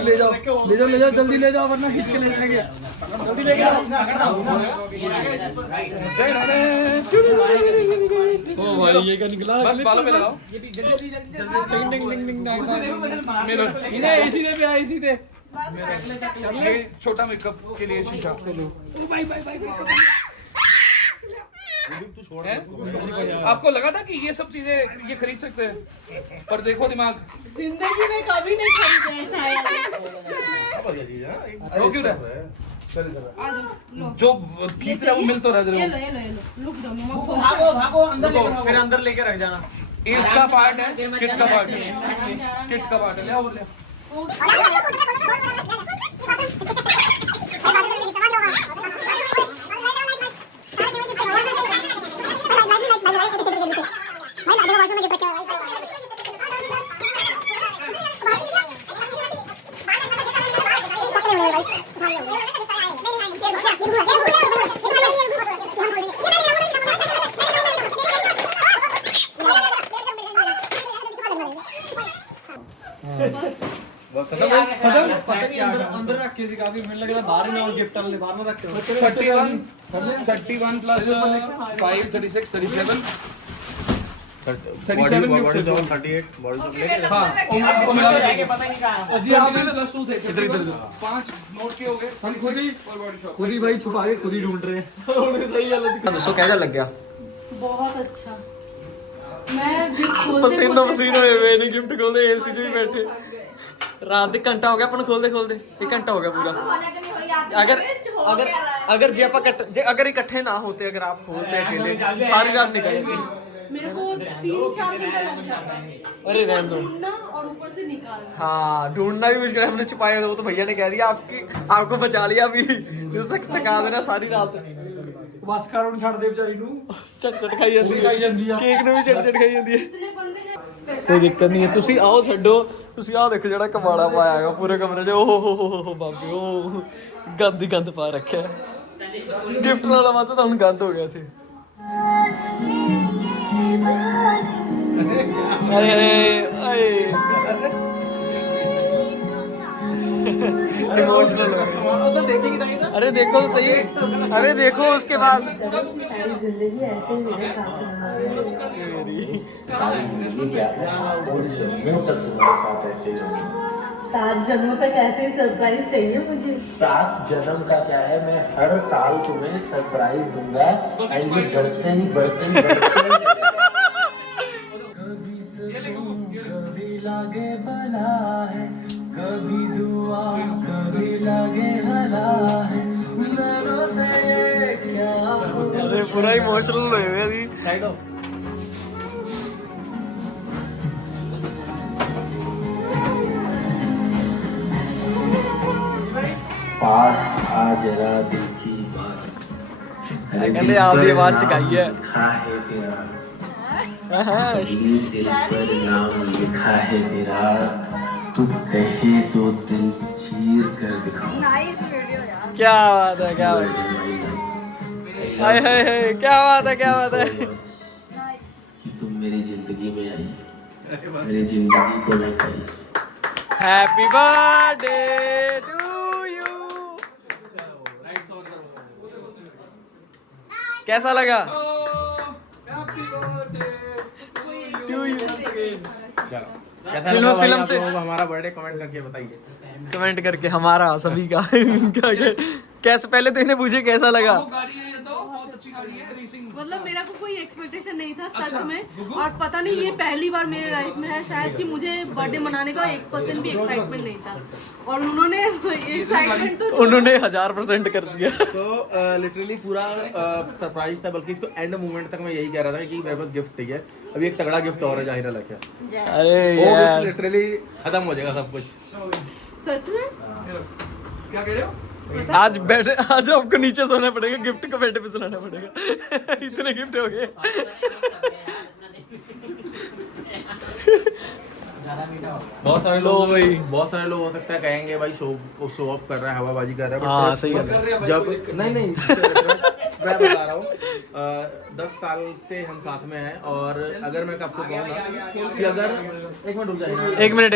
ले जाओ जल्दी ले जाओ वरना खींच के ले जाएंगे। जल्दी ले ओ भाई ये क्या निकला? बस बालों पे लगाओ। इन्हें एसी दे पे एसी दे। ये छोटा मेकअप के लिए शीशा। आपको लगा था कि ये सब चीजें ये खरीद सकते हैं, पर देखो दिमाग। जिंदगी में कभी नहीं खरीदे हैं शायद। वो क्यों रहा? आ जाओ, लो। जो खींच रहा है वो मिल तो रहा है। ये लो लुक दो मम्मा को। भागो अंदर फिर अंदर लेके रख जाना। इसका पार्ट है, किट का पार्ट है, किट का पार्ट है। ले आओ ले। अंदर रख के काफी मिल लग रहा बाहर ना और गिफ्ट वाले बाहर में रखते हो। 31 प्लस 5 36 37 37 हाँ वो मिला के पता नहीं कहां जी। आप प्लस 2 थे। इधर इधर 5 नोट के हो गए। हम खुद ही भाई छुपा के खुद ही ढूंढ रहे हैं। सही है। दोस्तों कैसा लग गया? बहुत अच्छा। मैं गिफ्ट खोलते पसीनो पसीनो हुए ने गिफ्ट खोले एसी में भी बैठे। रात ਦੇ घंटा हो गया अपन खोलते खोलते 1 घंटा हो गया पूरा। अगर जी आप अगर इकट्ठे ना होते, अगर आप खोलते अकेले सारी रात निकल जाती। मेरे को 3-4 घंटा लग जाता है। अरे रहने दो। ढूंढना और ऊपर से निकालना। हाँ ढूंढना भी मुश्किल है। हमने छुपाया था वो तो भैया ने कह दिया आपको बचा लिया अभी तक थका देना सारी रात। बस कर उन छड़ दे बेचारी नु चट खाई ਜਾਂਦੀ ਆ ਕੇਕ ਨੂੰ ਵੀ ਚਟ ਚਟ ਖਾਈ ਜਾਂਦੀ ਹੈ। कितने बंदे हैं? ਕੋਈ ਦਿੱਕਤ ਨਹੀਂ ਹੈ। ਤੁਸੀਂ ਆਓ ਛੱਡੋ। ਤੁਸੀਂ ਆਹ ਦੇਖੋ ਜਿਹੜਾ ਕਮਾੜਾ ਪਾਇਆ ਹੈਗਾ ਪੂਰੇ ਕਮਰੇ 'ਚ। ਓਹ ਹੋ ਬਾਬੇ ਉਹ ਗੰਦ ਹੀ ਗੰਦ ਪਾ ਰੱਖਿਆ। ਗਿਫਟ ਨਾਲ ਆਵਾ ਤਾਂ ਹੁਣ ਗੰਦ ਹੋ ਗਿਆ ਸੀ। ਆਏ इमोशनल अरे देखो तो सही। अरे देखो उसके बाद सारी जिंदगी ऐसे ही मेरे साथ रहना। 7 जन्मों तक ऐसे ही सरप्राइज चाहिए मुझे। 7 जन्म का क्या है, मैं हर साल तुम्हें सरप्राइज दूंगा। एंड ये बढ़ते ही कभी लागे बला है, कभी दुआ, कभी लागे हला है, नैनों से ये क्या हो। अरे पूरा इमोशनल हुए हुए अभी। पास आ जरा दिल की बात। कहते आपकी आवाज चुकाई है। लिखा है तेरा, दिल पर नाम लिखा है तेरा। तू कहे तो दिल चीर कर दिखाऊं। क्या बात है, क्या बात है। हाय हाय हाय, क्या बात है, क्या बात है। कि तुम मेरी जिंदगी में आई, मेरी जिंदगी को मैं कही। Happy birthday to you. कैसा लगा? To you. फिल्म से हमारा बर्थडे कमेंट करके बताइए। कमेंट करके हमारा सभी का कैसे, पहले तो इन्हें पूछे कैसा लगा। गाड़ी है ये तो बहुत अच्छी गाड़ी है रेसिंग। मतलब मेरा को कोई एक्सपेक्टेशन नहीं था सच में। और पता नहीं ये पहली बार मेरे लाइफ में है शायद कि मुझे बर्थडे मनाने का 1% भी एक्साइटमेंट नहीं था। और उन्होंने एक्साइटमेंट तो उन्होंने 1000% कर दिया। तो लिटरली पूरा सरप्राइज था, बल्कि इसको एंड मोमेंट तक मैं यही कह रहा था कि मेरे पास गिफ्ट ही है। अभी एक तगड़ा गिफ्ट और है जाहिर है क्या। अरे वो यार लिटरली खत्म हो जाएगा सब कुछ। सच में क्या कह रहे हो? आज आपको नीचे सोना पड़ेगा, गिफ्ट को बेड पे सुलाना पड़ेगा। इतने गिफ्ट हो गए। बहुत सारे लोग हो सकता है कहेंगे भाई शो ऑफ कर रहा है, हवाबाजी कर रहा है। हाँ, सही है। जब नहीं मैं बता रहा हूँ 10 साल से हम साथ में हैं और अगर मैं आपको कहूँगा कि अगर एक मिनट रुक जाएगा, एक मिनट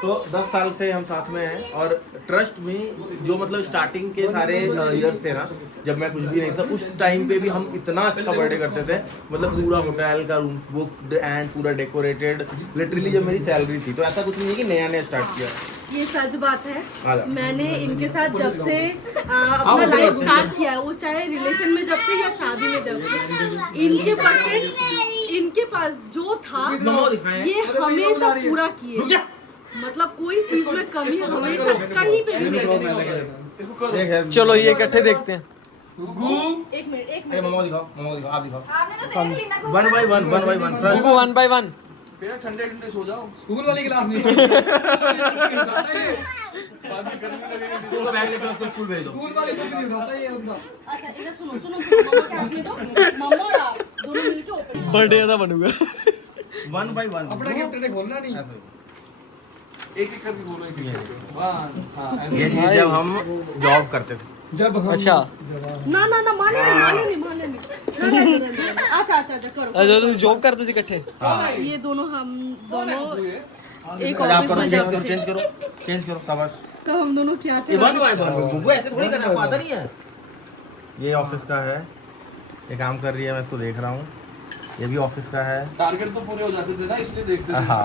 तो 10 साल से हम साथ में हैं और ट्रस्ट में जो मतलब स्टार्टिंग के सारे ईयर्स थे ना, जब मैं कुछ भी नहीं था उस टाइम पे भी हम इतना अच्छा बर्थडे करते थे, मतलब पूरा होटल का रूम बुक्ड एंड पूरा डेकोरेटेड, लिटरली जब मेरी सैलरी थी। तो ऐसा कुछ नहीं है कि नया नया स्टार्ट किया। ये सच बात है। आजा। मैंने इनके साथ जब से अपना लाइफ स्टार्ट किया है, वो चाहे रिलेशन में जब थे या शादी में जब थे, इनके पास जो था मोमो दिखाएं। ये हमेशा पूरा किए। मतलब कोई चीज में कमी हमेशा कहीं पे नहीं रही। देख है। चलो ये इकट्ठे देखते हैं। एक मिनट ए, मोमो दिखाओ आप दिखाओ। वन बाय वन गुगू 1 by 1। बेटा ठंडे ठंडे सो जाओ, स्कूल वाली क्लास नहीं। स्कूल का बैग लेके उसको स्कूल भेज दो। स्कूल वाली बुक नहीं उठाता ये बंदा। अच्छा इधर सुनो मम्मा के हाथ में दो, मम्मा और आप दोनों मिलके ओपन। बर्थडे ज्यादा बनूंगा। 1 by 1 अपना गिफ्ट ने खोलना नहीं, एक एक करके बोलो। एक एक हाँ, ये चीज जब हम जॉब करते थे। जब हम अच्छा ना माने नहीं। अच्छा करो। अच्छा तुम जॉब करते थे इकट्ठे? ये दोनों हम दोनों एक आप ऑफिस करो, में जब थे। चेंज करो शाबाश। तब हम दोनों क्या थे? 1 by 1 गुगु ऐसे थोड़ी करना, आपको आता नहीं है। ये ऑफिस का है, ये काम कर रही है, मैं इसको देख रहा हूँ। ये भी ऑफिस का है। टारगेट तो पूरे हो जाते थे ना, इसलिए देखते थे। हाँ।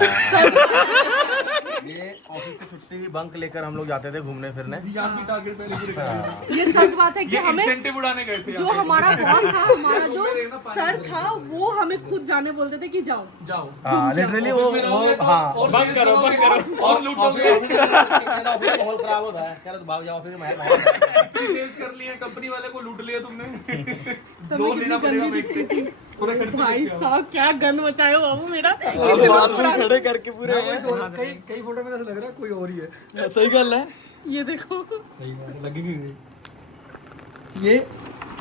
ये ऑफिस से छुट्टी बंक लेकर हम लोग जाते थे घूमने फिरने। यहाँ भी टारगेट पहले पूरे कर ये सच बात है कि ये हमें इंसेंटिव उड़ाने गए थे। जो हमारा बॉस था, हमारा जो सर था, वो हमें खुद जाने बोलते थे कि जाओ। जाओ हाँ लिटरली वो हाँ और बंद करो और लूटोगे। माहौल खराब होता है, कह रहे भाग जाओ ऑफिस में। सेल्स कर लिए, कंपनी वाले को लूट लिया तुमने। तो लोन मैं लेना कितनी पड़ेगा गंदी बैंक से, थोड़ा खर्च भाई साहब क्या गन मचाए हो बाबू मेरा। बात खड़े करके पूरे कई फोटो में ऐसा लग रहा है कोई और ही है। सही गल है। ये देखो सही बात है, लगी नहीं रही। ये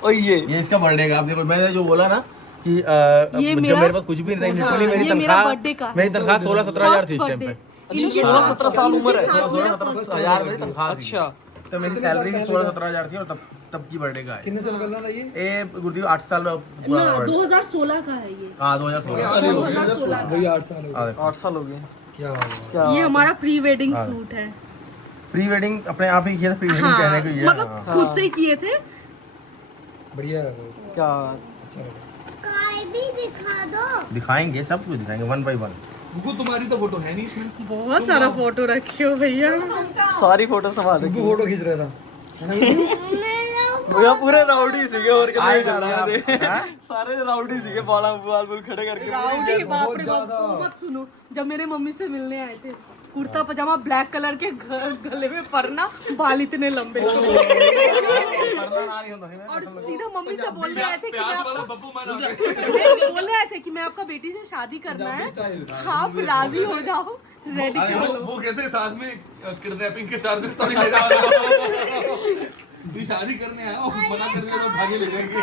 और ये इसका बर्थडे का। आप देखो मैंने जो बोला ना कि ये जब मेरा- मेरे पास कुछ भी नहीं था, लिटरली हाँ, मेरी ये मेरा तनख्वाह birthday का। मेरी तनख्वाह 16-17 हजार थी इस टाइम पे। अच्छा 16-17 साल उम्र है। 16-17 मेरी तनख्वाह थी। अच्छा तो मेरी सैलरी भी 16-17 हजार थी और तब की बर्थडे का है। कितने साल पहले था ये? ये गुरुदेव 8 साल ना पुराना birthday। 2016 का है ये। हाँ 2016। 2016 वही 8 साल हो गए। 8 साल हो गए। क्या बात है। क्या ये हमारा प्री वेडिंग सूट है। प्री वेडिंग अपने आप ही किया था, प्री वेडिंग हाँ, कहने को ये मतलब खुद से ही किए थे। बढ़िया है वो, क्या अच्छा लगा। काय भी दिखा दो। दिखाएंगे, सब कुछ दिखाएंगे 1 by 1। गुगु तुम्हारी तो फोटो है नहीं इसमें। बहुत सारा फोटो रखे हो भैया। सारी फोटो संभाल गुगु फोटो खींच रहा था। भैया पूरे राउडी सीगे और क्या आए करना आप, है। हाँ? सारे राउडी सीगे, बाल बुल खड़े करके। राउडी बाप रे बाप, वो मत सुनो। जब मेरे मम्मी से मिलने आए थे, कुर्ता पजामा ब्लैक कलर के, गले में परना, बाल इतने लंबे और सीधा मम्मी से बोल रहे थे कि मैं आपका बब्बू मैन बोल रहे थे कि मैं आपका बेटी से शादी करना है, आप राजी हो जाओ, रेडी कर लो। वो कहते हैं साथ में किडनैपिंग के चार्जेस तो नहीं ले जाओ। तू शादी करने आया हो, मना कर दिया तो भागे ले जाएंगे।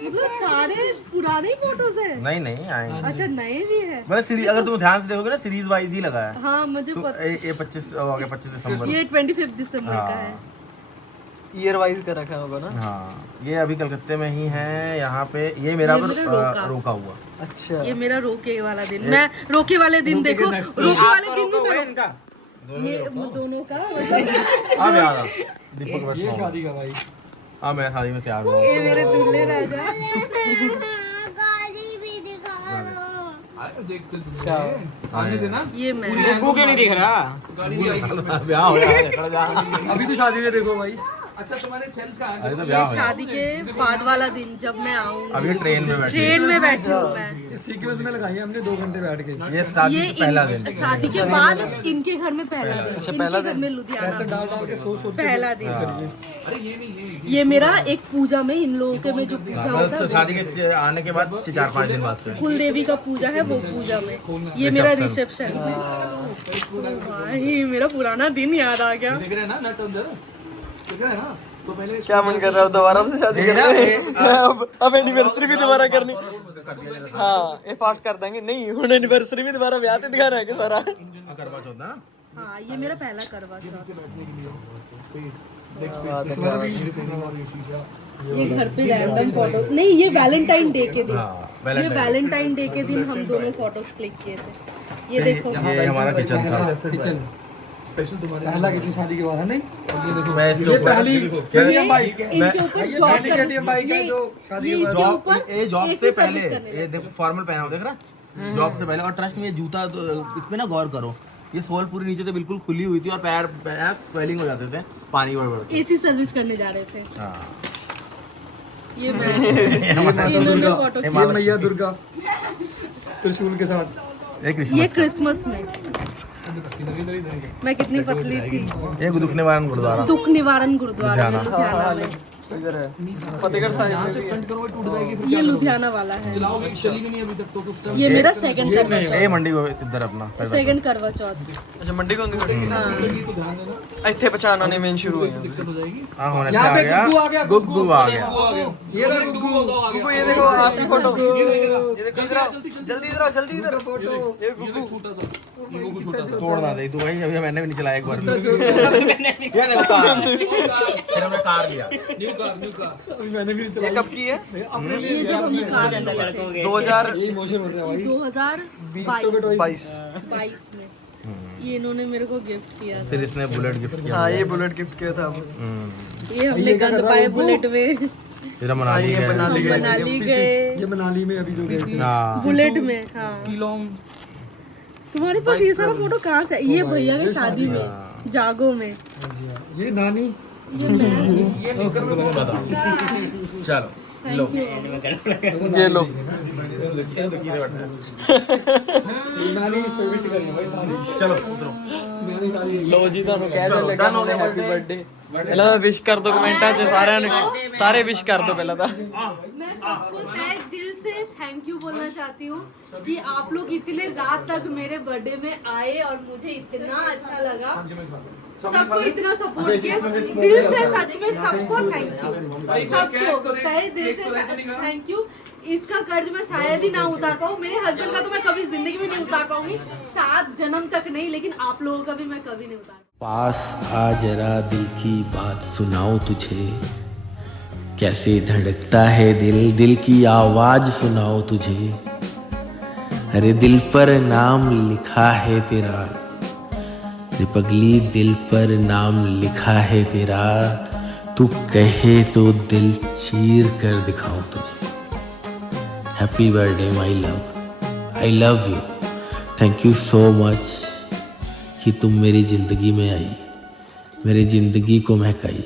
मतलब सारे पुराने फोटोज है। नहीं आएंगे। अच्छा नए भी है। मतलब सीरीज अगर तुम ध्यान से देखोगे ना, सीरीज वाइज ही लगा है। हाँ मुझे तो पता। ये 25 हो गया, 25 दिसंबर। ये 25 दिसंबर का है। ईयर वाइज का रखा होगा ना। हाँ ये अभी कलकत्ते में ही है। यहाँ पे ये मेरा ये मेरा रोका हुआ। अच्छा ये मेरा रोके वाला दिन। मैं रोके वाले दिन देखो, रोके वाले दिन भी मैं दोनों का मतलब अब याद आ दीपक वर्मा। ये शादी का भाई। हाँ मैं शादी में तैयार हुआ। ये मेरे दूल्हे राजा। गाड़ी भी दिखा दो। आए देखते तुम आने देना। ये मैं गुगू क्यों नहीं दिख रहा? गाड़ी भी आएगी। ब्याह हो गया, खड़ा जा। अभी तो शादी में देखो भाई। अच्छा तुम्हारे सेल्स का अरे तो ये ब्याह हो गया। शादी के बाद वाला दिन जब मैं आऊँ। अभी ट्रेन में बैठे। ट्रेन में बैठी हूँ मैं। ये सीक्वेंस में लगाई है हमने 2 घंटे बैठ के। ये शादी ये का पहला दिन। शादी के बाद इनके घर में पहला दिन। इनके घर में लुधियाना डाल डाल के सोच सोच के पहला दिन। अरे ये नहीं ये मेरा एक पूजा में, इन लोगों के में जो पूजा होता मतलब है, शादी के आने के बाद 4-5 दिन बाद से। कुल देवी का पूजा है, वो पूजा में ये मेरा रिसेप्शन है। भाई मेरा पुराना दिन याद आ गया। देख रहे हैं ना नट अंदर, देख रहे हैं ना। तो पहले क्या मन कर रहा है दोबारा से शादी करने? अब एनिवर्सरी भी दोबारा करनी। हाँ ये फास्ट कर देंगे। नहीं हूँ एनिवर्सरी भी दोबारा ब्याह ते दिखा रहा है कि सारा। करवा चौथ ना हाँ ये मेरा पहला करवा चौथ। ये घर पे रैंडम फोटो नहीं, ये वैलेंटाइन डे के दिन, ये वैलेंटाइन डे के दिन हम दोनों फोटो क्लिक किए थे। ये देखो ये हमारा किचन था। किचन स्पेशल तुम्हारे पहला किचन शादी के बाद है नहीं। और ये देखो मैं इसके ये ऊपर पहली ये बाइक है, इनके ऊपर ये जॉब पहली KTM बाइक है जो शादी के बाद। जॉब ये जॉब AC से सर्विस पहले करने ये देखो फॉर्मल पहना हो देख रहा जॉब से पहले। और ट्रस्ट में ये जूता तो इस पे ना गौर करो, ये सोल पूरी नीचे से बिल्कुल खुली हुई थी और पैर स्वेलिंग हो जाते थे पानी बढ़ एसी सर्विस करने जा रहे थे। हाँ ये मैं इन्होंने फोटो ये मैया दुर्गा त्रिशूल के साथ। ये ये क्रिसमस में मैं कितनी पतली थी। ये दुख निवारण गुरुद्वारा दुख निवारण गुरुद्वारा में लुधियाना में। इधर है फतेहगढ़ साहिब यहाँ से स्टंट करो टूट जाएगी फिर ये लुधियाना वाला है। चलाओगे चली भी नहीं अभी तक तो कुछ ये मेरा सेकंड करवा ये मंडी को इधर अपना चौथ, सेकंड करवा चौथ। अच्छा मंडी कौन दी तो ध्यान देना ਇੱਥੇ ਪਛਾਣ ਆने मेन शुरू हुई दिक्कत हो जाएगी। हाँ होने से यहाँ आ पे गया गुग्गू आ गया, गुग्गू आ गया ये रहा गुग्गू गुग्गू ये देखो आपकी फोटो ये देखो इधर आओ जल्दी इधर आओ जल्दी इधर फोटो ये गुग्गू छोटा सा ये गुग्गू छोटा सा तोड़ ना दे तू भाई, अभी मैंने भी नहीं चलाया एक बार ये देखो कार फिर हमने कार लिया। न्यू कार अभी मैंने भी नहीं ये चलाया कब की है ये जब हमने कार 2022 ये इमोशन हो रहा है भाई। 2022 में ये इन्होंने मेरे को गिफ्ट किया था। फिर इसने बुलेट गिफ्ट किया। हाँ ये बुलेट गिफ्ट किया था ये हमने गंद पाए बुलेट में। फिर हम मनाली ये गए। मनाली गए मनाली गए ये मनाली में अभी जो गई थी हाँ बुलेट में। हाँ किलोंग तुम्हारे पास ये सारा फोटो कहाँ से? ये भैया की शादी में जागो में। ये नानी ये निकर में बहुत चलो लो ये लो नानी फेवरेट कर भाई सारी। चलो उतरो नानी सारी ਲੋ ਜੀ ਤੁਹਾਨੂੰ ਕਹਿ ਚਲੋ, ਲੱਗਾ done ਹੋ ਗਿਆ ਹੈਪੀ birthday। ਬਰਥਡੇ ਪਹਿਲਾਂ ਤਾਂ ਵਿਸ਼ ਕਰ ਦਿਓ ਕਮੈਂਟਾਂ 'ਚ ਸਾਰਿਆਂ ਨੇ ਸਾਰੇ ਵਿਸ਼ ਕਰ ਦਿਓ ਪਹਿਲਾਂ ਤਾਂ मैं सबको तहे दिल से थैंक यू बोलना चाहती हूँ कि आप लोग इतने रात तक मेरे बर्थडे में आए और मुझे इतना अच्छा लगा। सबको इतना सपोर्ट किया, दिल से सच में सबको थैंक यू, सबको तहे दिल से थैंक यू। इसका कर्ज मैं शायद ही ना उतार पाऊँ, मेरे हस्बैंड का तो मैं कभी जिंदगी में नहीं उतार पाऊंगी, 7 जन्म तक नहीं, लेकिन आप लोगों का भी मैं कभी नहीं उतार। पास आ जरा दिल की बात सुनाओ तुझे, कैसे धड़कता है दिल, दिल की आवाज सुनाओ तुझे। अरे दिल पर नाम लिखा है तेरा, रे पगली दिल पर नाम लिखा है तेरा, तू कहे तो दिल चीर कर दिखाऊं तुझे। Happy birthday my love, I love you, thank you so much कि तुम मेरी ज़िंदगी में आई, मेरी ज़िंदगी को महकाई।